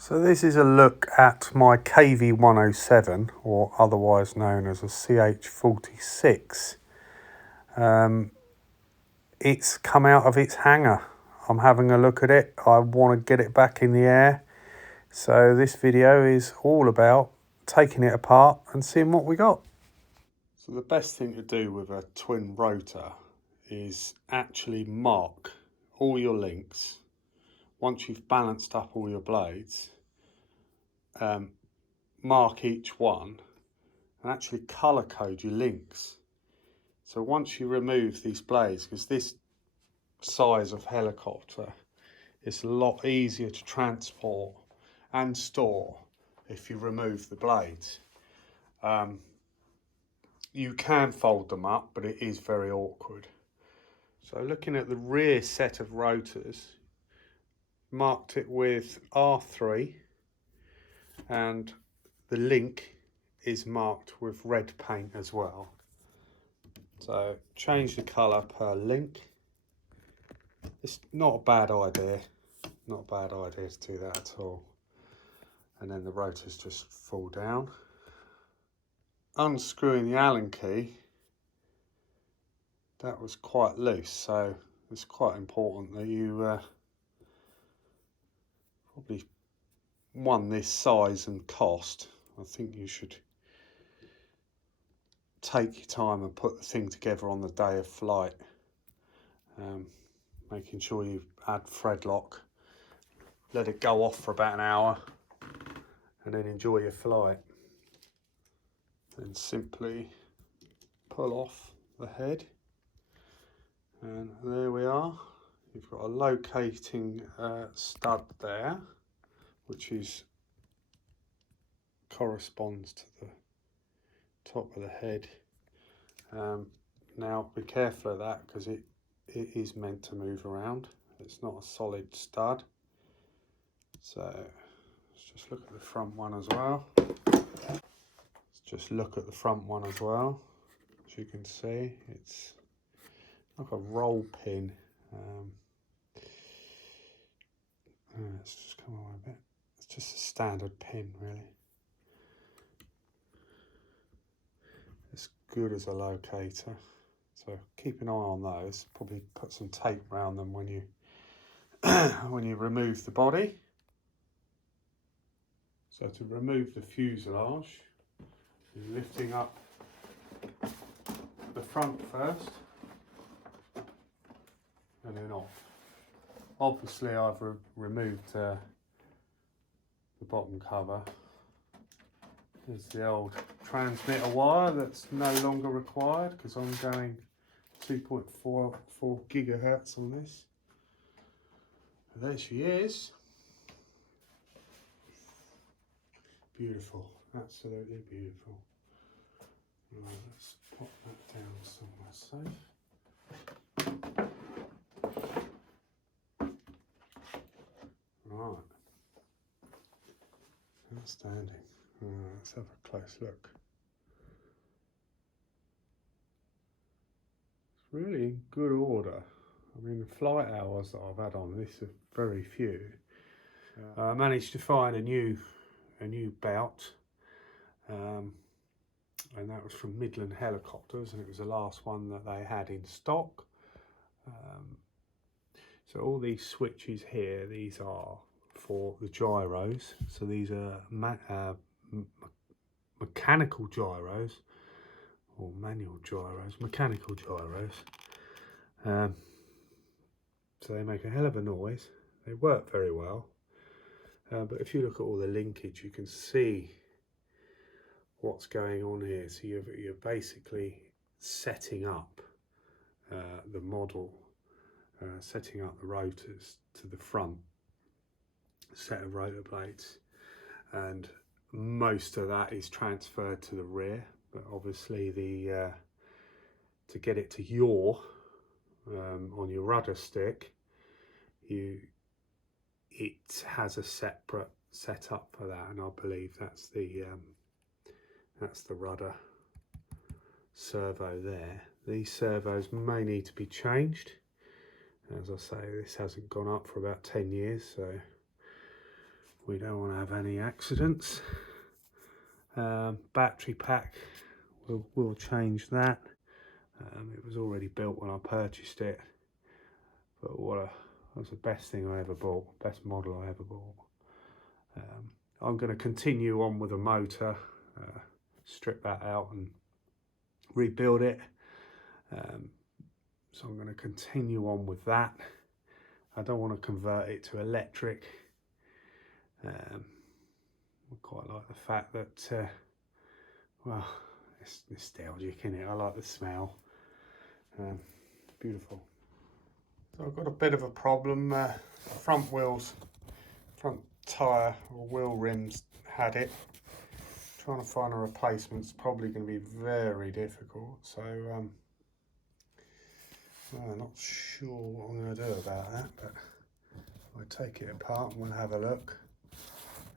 So this is a look at my KV-107, or otherwise known as a CH-46. It's come out of its hangar. I'm having a look at it. I want to get it back in the air. So this video is all about taking it apart and seeing what we got. So the best thing to do with a twin rotor is actually mark all your links. Once you've balanced up all your blades, mark each one and actually colour code your links. So once you remove these blades, because this size of helicopter is a lot easier to transport and store if you remove the blades. You can fold them up, but it is very awkward. So looking at the rear set of rotors, marked it with R3, and the link is marked with red paint as well. So change the colour per link. It's not a bad idea, not a bad idea to do that at all. And then the rotors just fall down. Unscrewing the Allen key, that was quite loose, so it's quite important that you probably one this size and cost. I think you should take your time and put the thing together on the day of flight, making sure you add thread lock, let it go off for about an hour and then enjoy your flight. Then simply pull off the head, and there we are. You've got a locating stud there, which corresponds to the top of the head. Now be careful of that, because it is meant to move around. It's not a solid stud. So let's just look at the front one as well. Just look at the front one as well. As you can see, it's like a roll pin. Let's just come away a bit. It's just a standard pin, really. It's good as a locator, so keep an eye on those. Probably put some tape around them when you when you remove the body. So to remove the fuselage, you're lifting up the front first and then off. Obviously I've removed the bottom cover. There's the old transmitter wire that's no longer required, because I'm going 2.44 gigahertz on this. And there she is. Beautiful, absolutely beautiful. Right, let's pop that down somewhere safe. Right, outstanding. Right, let's have a close look. It's really in good order. I mean, the flight hours that I've had on this are very few. I managed to find a new belt, and that was from Midland Helicopters, and it was the last one that they had in stock. So all these switches here, these are for the gyros. So these are mechanical gyros, or manual gyros, mechanical gyros. So they make a hell of a noise. They work very well. But if you look at all the linkage, you can see what's going on here. So you're basically setting up the model, setting up the rotors to the front set of rotor blades, and most of that is transferred to the rear. But obviously to get it to yaw on your rudder stick, it has a separate setup for that, and I believe that's the rudder servo there. These servos may need to be changed. As I say, this hasn't gone up for about 10 years, so We don't want to have any accidents. Battery pack, we'll change that. It was already built when I purchased it, but that's the best thing I ever bought, best model I ever bought. I'm going to continue on with the motor, strip that out and rebuild it. So I'm going to continue on with that. I don't want to convert it to electric. I quite like the fact that, well, it's nostalgic, isn't it? I like the smell. Beautiful. So I've got a bit of a problem. Front tyre or wheel rims had it. Trying to find a replacement is probably going to be very difficult. So I'm not sure what I'm going to do about that, but I'll take it apart and we'll have a look.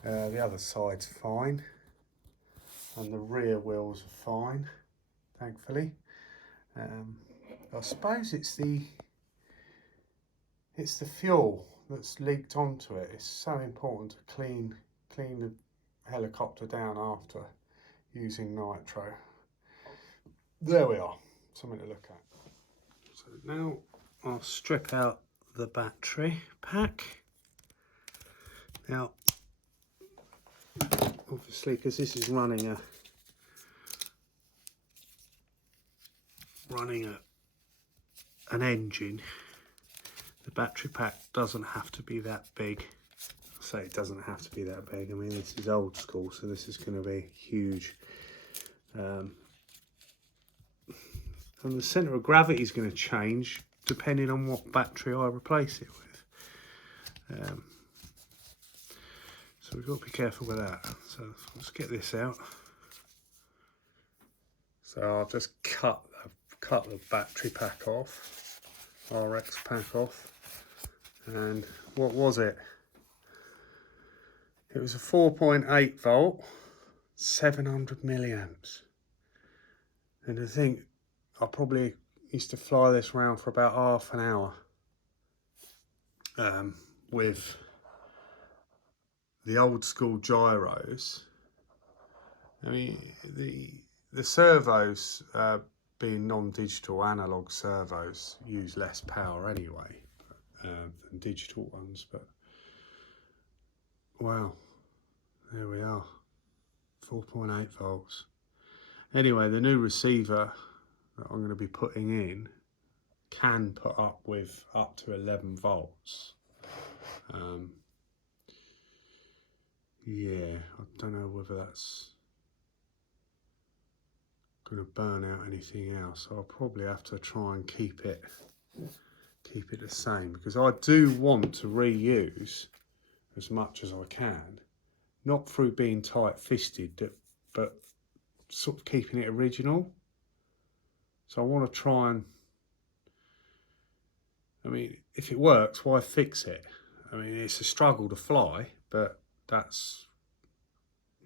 The other side's fine, and the rear wheels are fine, thankfully. I suppose it's the fuel that's leaked onto it. It's so important to clean the helicopter down after using nitro. There we are, something to look at. So now I'll strip out the battery pack. Now, obviously, because this is running an engine, the battery pack doesn't have to be that big. I say it doesn't have to be that big. I mean, this is old school, so this is going to be huge. And the centre of gravity is going to change depending on what battery I replace it with. So we've got to be careful with that. So let's get this out. So I'll just cut the battery pack off, RX pack off. And what was it? It was a 4.8 volt, 700 milliamps. And I think I probably used to fly this around for about half an hour with the old school gyros. I mean, the servos, being non-digital analog servos, use less power anyway than digital ones, but wow, there we are, 4.8 volts. Anyway, the new receiver that I'm going to be putting in can put up with up to 11 volts. Yeah, I don't know whether that's going to burn out anything else. So I'll probably have to try and keep it the same, because I do want to reuse as much as I can, not through being tight-fisted, but sort of keeping it original. So I want to try and, I mean, if it works, why fix it? I mean, it's a struggle to fly, but that's,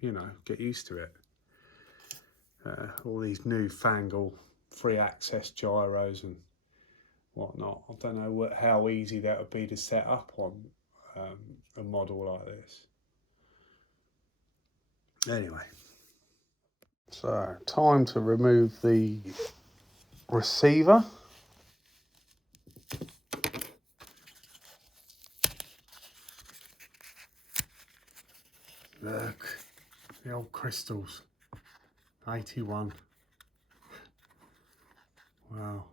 you know, get used to it. All these newfangled free access gyros and whatnot. I don't know how easy that would be to set up on a model like this. Anyway, so time to remove the receiver. Look, the old crystals. 81. Wow.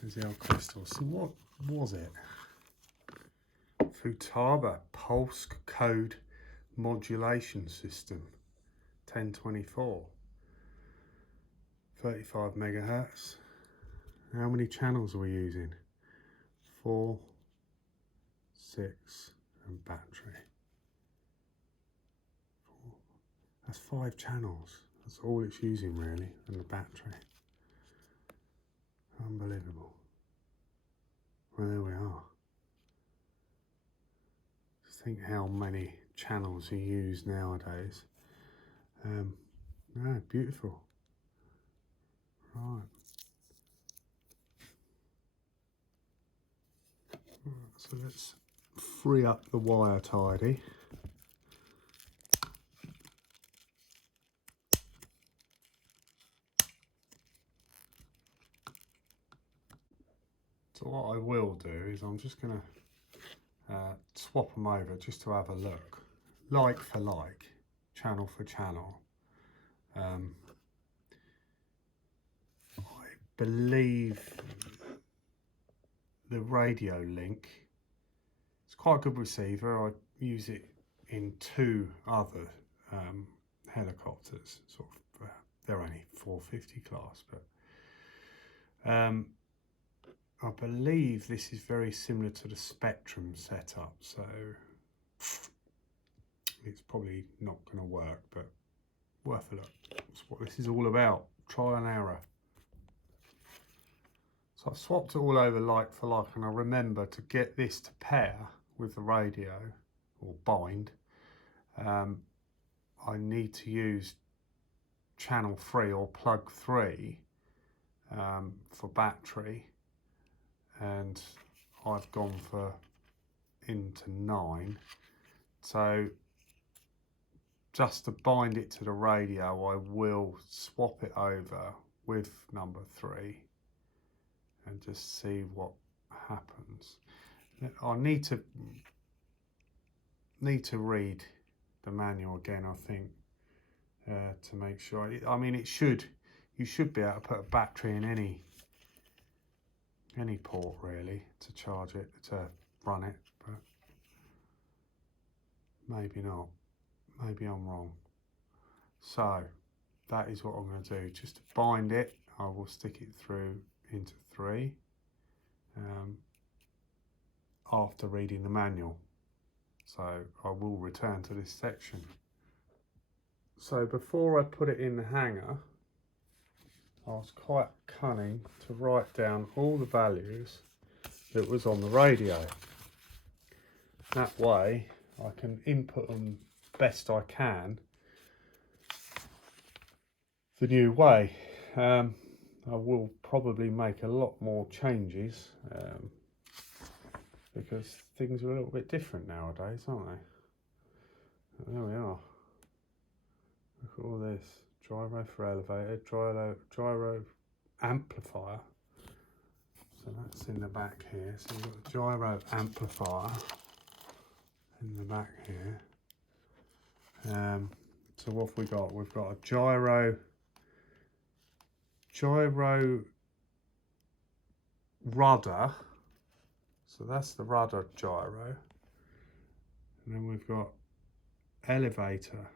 There's the old crystals. So what was it? Futaba pulse code modulation system. 1024. 35 megahertz. How many channels are we using? 4, 6, and battery. That's 5 channels. That's all it's using really, and the battery. Unbelievable. Well, there we are. Just think how many channels you use nowadays. No, beautiful. Right. So let's free up the wire tidy. So what I will do is I'm just going to swap them over just to have a look, like for like, channel for channel. I believe the radio link, it's quite a good receiver. I use it in 2 other helicopters, sort of, they're only 450 class, but I believe this is very similar to the Spectrum setup, so it's probably not going to work, but worth a look. That's what this is all about, trial and error. So I've swapped it all over like for like, and I remember to get this to pair with the radio, or bind, I need to use channel 3 or plug 3 for battery, and I've gone for into 9. So just to bind it to the radio, I will swap it over with number 3 and just see what happens. I need to read the manual again, I think, to make sure. I mean, you should be able to put a battery in any port really to charge it, to run it, but maybe not. Maybe I'm wrong. So that is what I'm going to do. Just to bind it, I will stick it through into 3 after reading the manual. So I will return to this section. So before I put it in the hanger, I was quite cunning to write down all the values that was on the radio. That way I can input them best I can the new way. I will probably make a lot more changes because things are a little bit different nowadays, aren't they? There we are. Look at all this. Gyro for elevator, gyro amplifier. So that's in the back here. So we've got a gyro amplifier in the back here. So what have we got? We've got a gyro rudder. So that's the rudder gyro. And then we've got elevator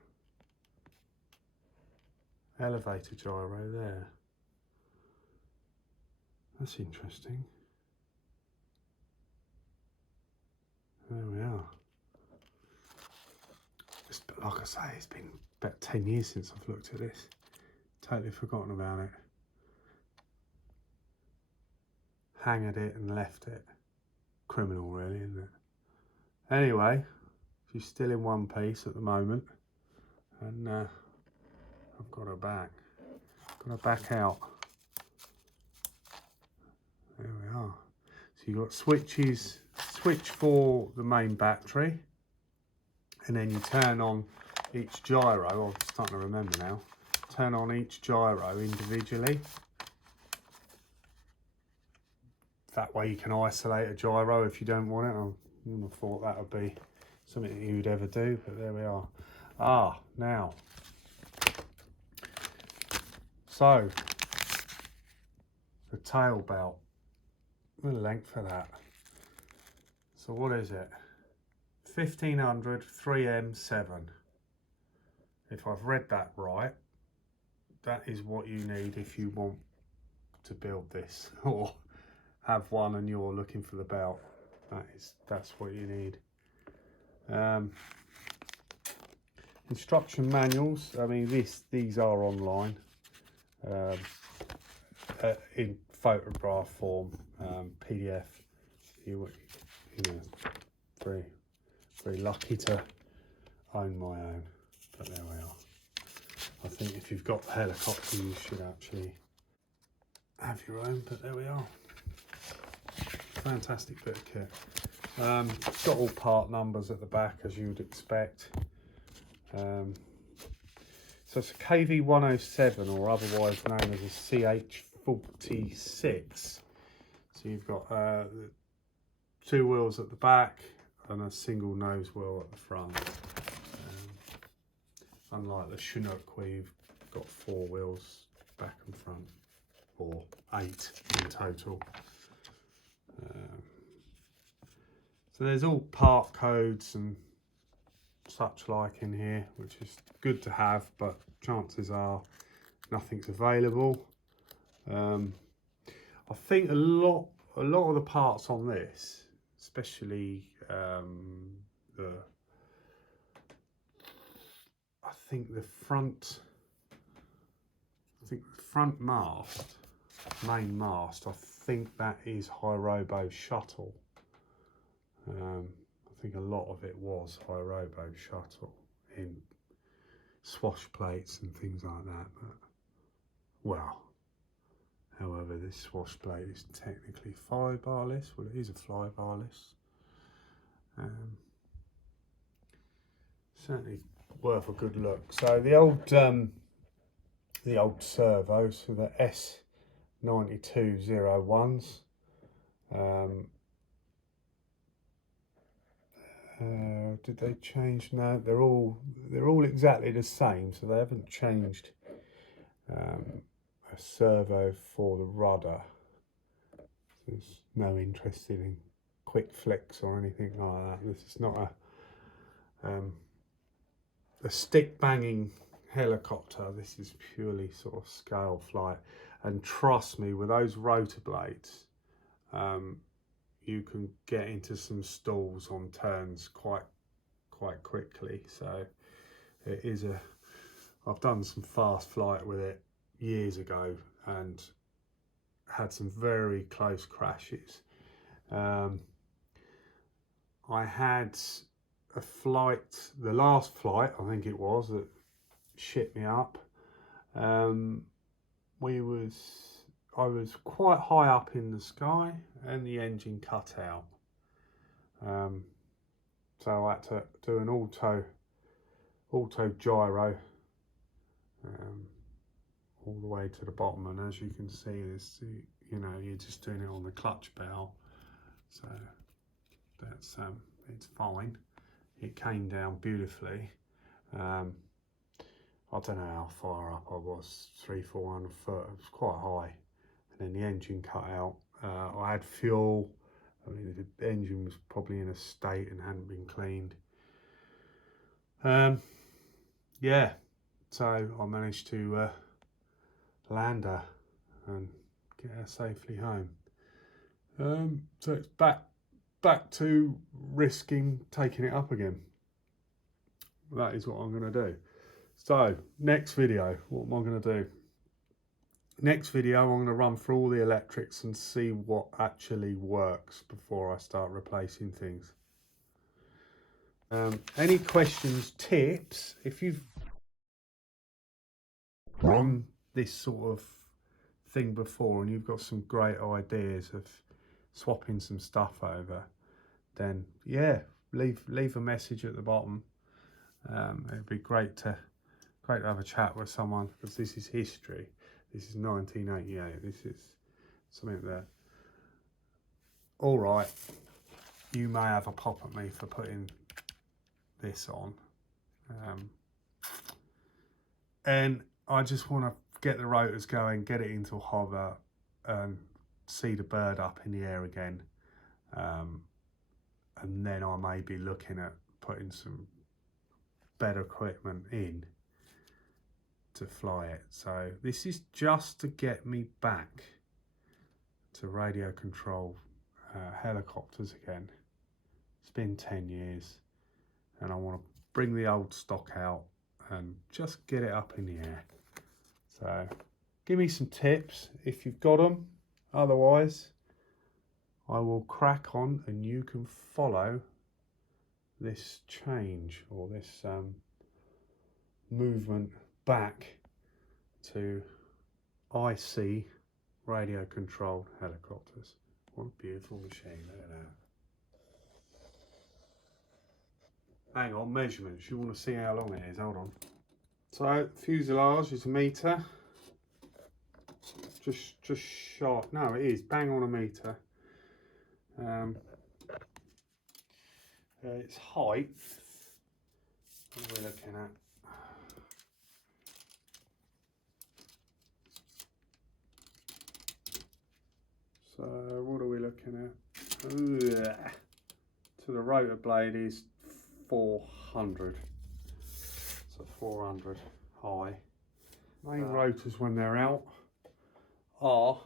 gyro there. That's interesting. There we are. Like I say, it's been about 10 years since I've looked at this. Totally forgotten about it. Hangered it and left it. Criminal really, isn't it? Anyway, she's still in one piece at the moment, and I've got her back. Got her back out. There we are. So you've got switch for the main battery, and then you turn on each gyro. I'm starting to remember now. Turn on each gyro individually. That way you can isolate a gyro if you don't want it. I wouldn't have thought that would be something that you'd ever do, but there we are. Now, so the tail belt, the length of that. So what is it? 1500 3M7. If I've read that right, that is what you need if you want to build this or have one and you're looking for the belt. That's what you need. Instruction manuals, I mean these are online in photograph form, PDF. You know, very lucky to own my own, but there we are. I think if you've got the helicopter you should actually have your own, but there we are. Fantastic bit of kit. It's got all part numbers at the back as you would expect. So it's a KV-107, or otherwise known as a CH-46. So you've got two wheels at the back and a single nose wheel at the front. Unlike the Chinook, where you've got four wheels back and front, or 8 in total. So there's all part codes and such like in here, which is good to have, but chances are nothing's available. I think a lot of the parts on this, especially I think the front mast, main mast, I think that is Hirobo shuttle. I think a lot of it was Hirobo shuttle in swash plates and things like that. But, well, however, this swash plate is technically fly-barless. Well, it is a fly-barless. Certainly worth a good look. So the old servos, so the S9201s. Did they change? No, they're all exactly the same, so they haven't changed a servo for the rudder. There's no interest in quick flicks or anything like that. This is not a stick banging helicopter. This is purely sort of scale flight, and trust me, with those rotor blades, you can get into some stalls on turns quite quickly. So it is I've done some fast flight with it years ago and had some very close crashes. I had a flight, the last flight I think it was, that shit me up. I was quite high up in the sky and the engine cut out. So I had to do an auto gyro all the way to the bottom, and as you can see, this, you know, you're just doing it on the clutch bell, so that's it's fine. It came down beautifully. I don't know how far up I was, 300-400 foot. It was quite high, and then the engine cut out. I had fuel. I mean, the engine was probably in a state and hadn't been cleaned. Yeah, so I managed to land her and get her safely home. So it's back to risking taking it up again. That is what I'm going to do. So next video, what am I going to do? Next video, I'm going to run through all the electrics and see what actually works before I start replacing things. Any questions, tips, if you've run this sort of thing before and you've got some great ideas of swapping some stuff over, then yeah, leave a message at the bottom. It'd be great to have a chat with someone, because this is history. This is 1988. This is something that, all right, you may have a pop at me for putting this on, and I just want to get the rotors going, get it into hover, and see the bird up in the air again, and then I may be looking at putting some better equipment in to fly it. So this is just to get me back to radio control helicopters again. It's been 10 years and I want to bring the old stock out and just get it up in the air. So give me some tips if you've got them. Otherwise, I will crack on and you can follow this change, or this movement back to IC radio controlled helicopters. What a beautiful machine, look at that. hang on, measurements. You want to see how long it is, hold on. So fuselage is a metre. Just shy, no it is, bang on a metre. Its height, what are we looking at? So what are we looking at? Ugh. To the rotor blade is 400. So 400 high. Main rotors when they're out are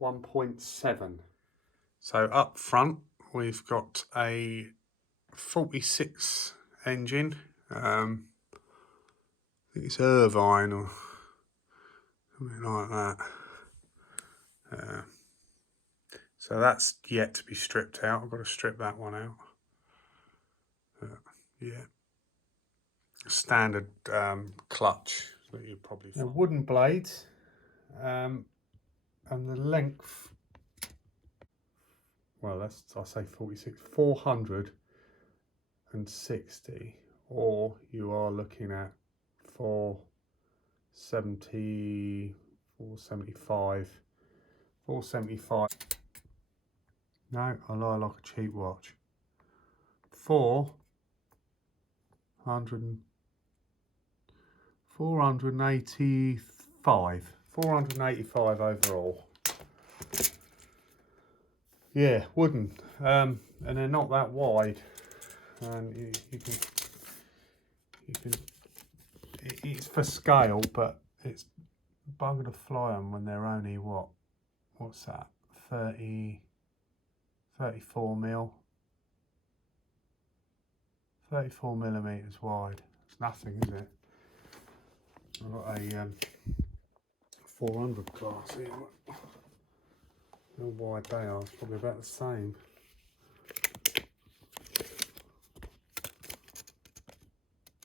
1.7. So up front we've got a 46 engine. I think it's Irvine or something like that. So that's yet to be stripped out. I've got to strip that one out. Yeah, standard clutch that you probably find. Wooden blades, and the length. Well, I say 46, 460, or you are looking at 470, 475. No, I lie like a cheap watch. 485 overall. Yeah, wooden, and they're not that wide, and you can it's for scale, but it's bugger to fly them when they're only what's that, 34 mil, 34 millimeters wide. It's nothing, is it? I've got a 400 class here. How wide they are, it's probably about the same.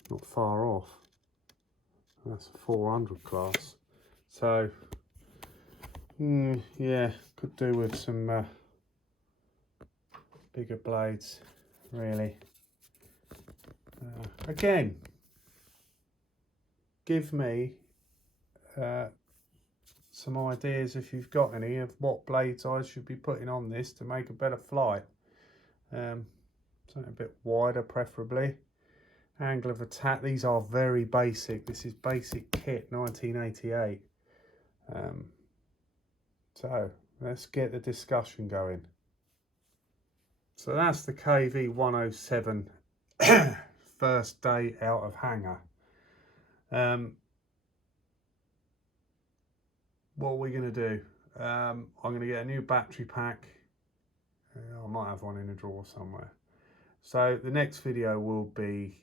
Not far off. That's a 400 class. So, yeah, could do with some bigger blades, really. Again, give me some ideas, if you've got any, of what blades I should be putting on this to make a better flight. Something a bit wider preferably. Angle of attack, these are very basic. This is basic kit 1988. So let's get the discussion going. So that's the KV-107 first day out of hangar. What are we going to do? I'm going to get a new battery pack. I might have one in a drawer somewhere. So the next video will be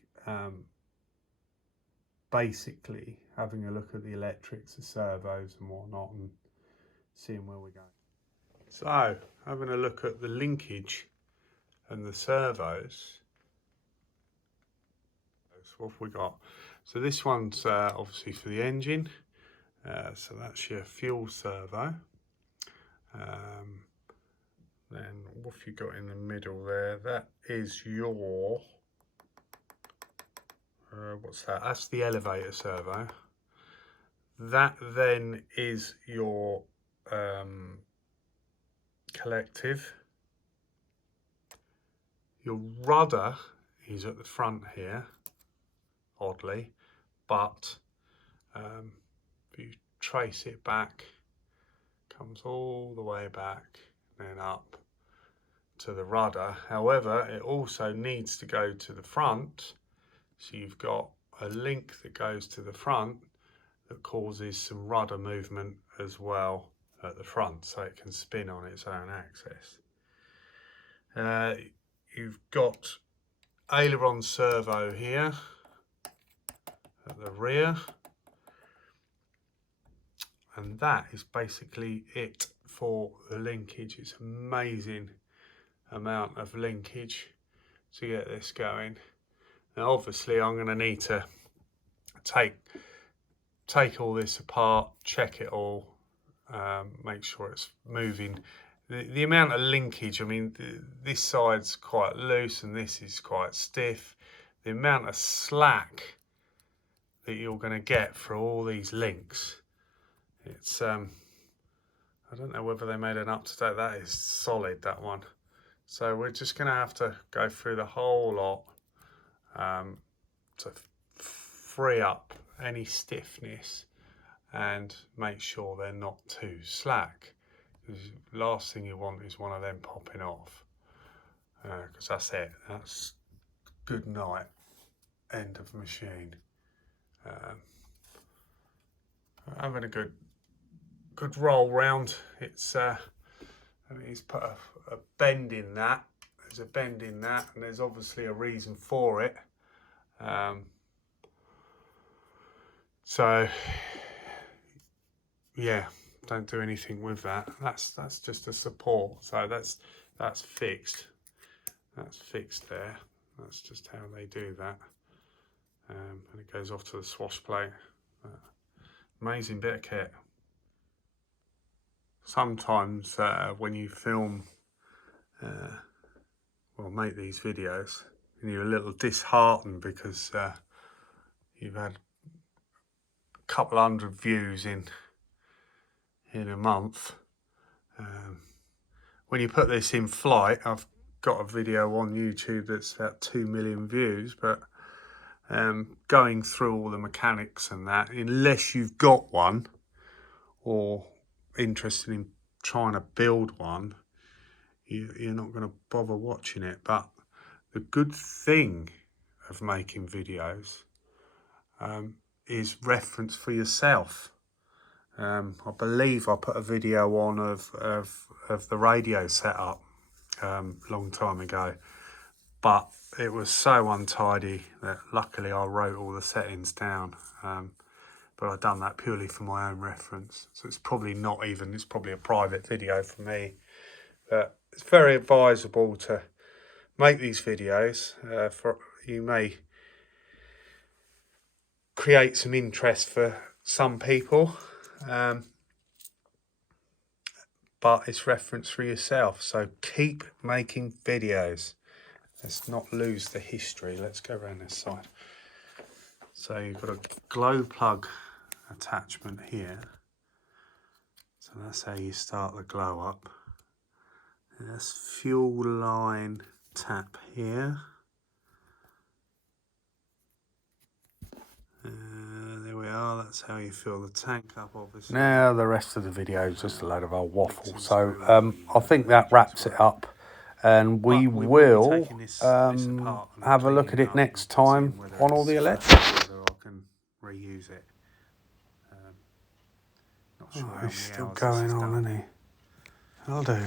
basically having a look at the electrics, the servos and whatnot, and seeing where we're going. So having a look at the linkage and the servos. So what have we got? So this one's obviously for the engine. So that's your fuel servo. Then what have you got in the middle there? That is your, what's that? That's the elevator servo. That then is your collective. Your rudder is at the front here, oddly, but if you trace it back, comes all the way back, then up to the rudder. However, it also needs to go to the front, so you've got a link that goes to the front that causes some rudder movement as well at the front, so it can spin on its own axis. You've got aileron servo here at the rear, and that is basically it for the linkage. It's amazing amount of linkage to get this going. Now obviously I'm going to need to take all this apart, check it all, make sure it's moving. The amount of linkage, I mean, this side's quite loose and this is quite stiff. the amount of slack that you're going to get for all these links. It's I don't know whether they made an up-to-date. That is solid, that one. So we're just going to have to go through the whole lot to free up any stiffness and make sure they're not too slack. Because the last thing you want is one of them popping off. Because that's it. That's good night. End of machine. Having a good roll round. It's he's put a bend in that. There's a bend in that, and there's obviously a reason for it. So yeah, don't do anything with that. That's just a support. So that's fixed. That's fixed there. That's just how they do that. And it goes off to the swash plate. Amazing bit of kit. Sometimes when you film, well, make these videos, and you're a little disheartened because you've had a couple hundred views in a month. When you put this in flight, I've got a video on YouTube that's about 2 million views, but going through all the mechanics and that, unless you've got one or interested in trying to build one, you're not going to bother watching it. But the good thing of making videos is reference for yourself. I believe I put a video on of the radio setup long time ago, but it was so untidy that luckily I wrote all the settings down. But I've done that purely for my own reference. So it's probably not even, it's probably a private video for me. But it's very advisable to make these videos. You may create some interest for some people, but it's reference for yourself. So keep making videos. Let's not lose the history. Let's go around this side. So you've got a glow plug attachment here. So that's how you start the glow up. There's fuel line tap here. There we are, that's how you fill the tank up, obviously. Now the rest of the video is just a load of old waffle. So I think that wraps it up. And we will have a look at it next time on all the electrics. Whether I can reuse it. Not sure how many he's still hours going this is on, done. isn't he? I'll do.